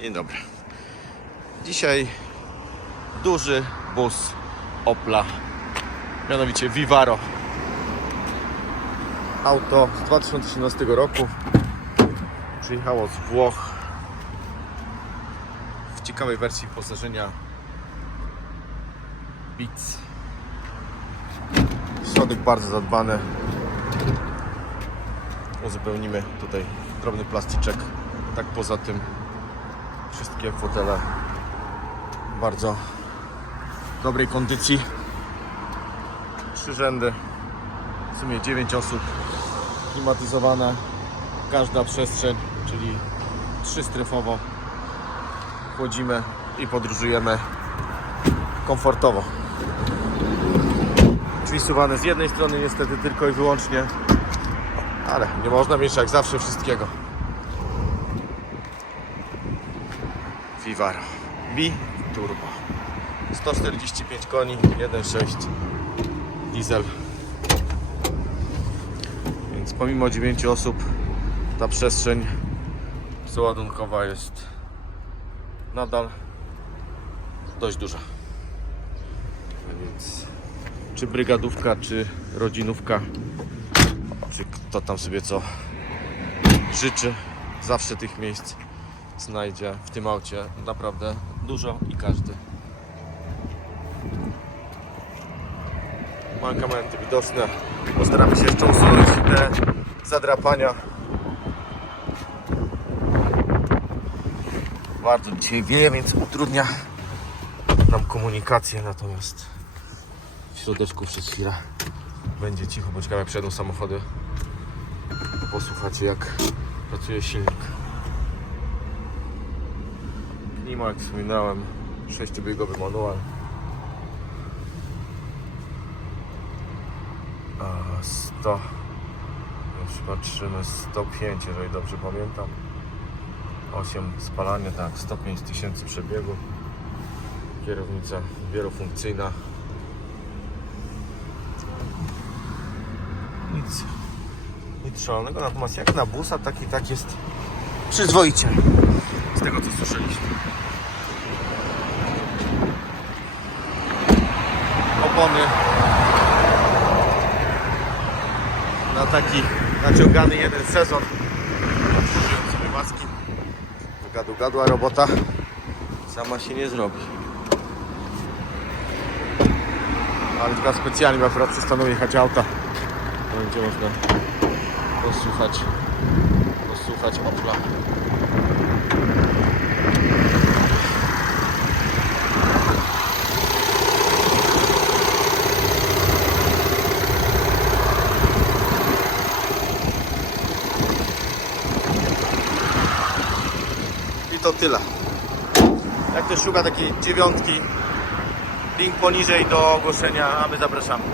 Dzień dobry. Dzisiaj duży bus Opla, mianowicie Vivaro. Auto z 2017 roku. Przyjechało z Włoch w ciekawej wersji wyposażenia Beats. Środek bardzo zadbany. Uzupełnimy tutaj drobny plasticzek. Tak poza tym wszystkie fotele w bardzo dobrej kondycji. Trzy rzędy, w sumie 9 osób, klimatyzowane, każda przestrzeń, czyli trzystrefowo. Chłodzimy i podróżujemy komfortowo. Drzwi suwane z jednej strony niestety tylko i wyłącznie, ale nie można mieć jak zawsze wszystkiego. Vivaro B Turbo. 145 koni 1.6 diesel. Więc pomimo 9 osób ta przestrzeń załadunkowa jest nadal dość duża. Więc czy brygadówka, czy rodzinówka czy kto tam sobie co życzy zawsze tych miejsc znajdzie w tym aucie naprawdę dużo i każdy. Mankamenty widoczne. Postaramy się jeszcze usunąć te zadrapania. Bardzo dzisiaj wieje, więc utrudnia nam komunikację, natomiast w środeczku przez chwilę będzie cicho, bo jak przejdą samochody. Posłuchacie jak pracuje silnik. Klima, jak wspominałem, 6-biegowy manual. A 100, już patrzymy, 105, jeżeli dobrze pamiętam. 8 spalania, tak, 105 tysięcy przebiegu. Kierownica wielofunkcyjna. Nic, nic szalonego, natomiast jak na busa, tak i tak jest przyzwoicie. Tego co słyszeliśmy. opony. Na taki naciągany jeden sezon. Sobie maski. Gadu gadła robota. Sama się nie zrobi. Ale teraz specjalnie bo akurat przestaną jechać auta. Będzie można posłuchać posłuchać Opla to tyle. Jak ktoś szuka takiej dziewiątki, link poniżej do ogłoszenia, a my zapraszamy.